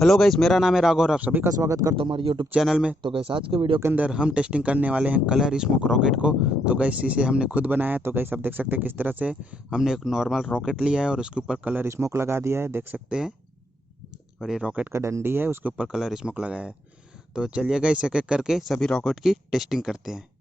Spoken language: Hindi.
हेलो गाइस, मेरा नाम है राघव और आप सभी का स्वागत करता हूँ हमारे यूट्यूब चैनल में। तो गाइस, आज के वीडियो के अंदर हम टेस्टिंग करने वाले हैं कलर स्मोक रॉकेट को। तो गाइस, इसे हमने खुद बनाया है। तो गाइस, आप देख सकते हैं किस तरह से हमने एक नॉर्मल रॉकेट लिया है और उसके ऊपर कलर स्मोक लगा दिया है, देख सकते हैं। और ये रॉकेट का डंडी है, उसके ऊपर कलर स्मोक लगाया है। तो चलिए गाइस, एक एक करके सभी रॉकेट की टेस्टिंग करते हैं।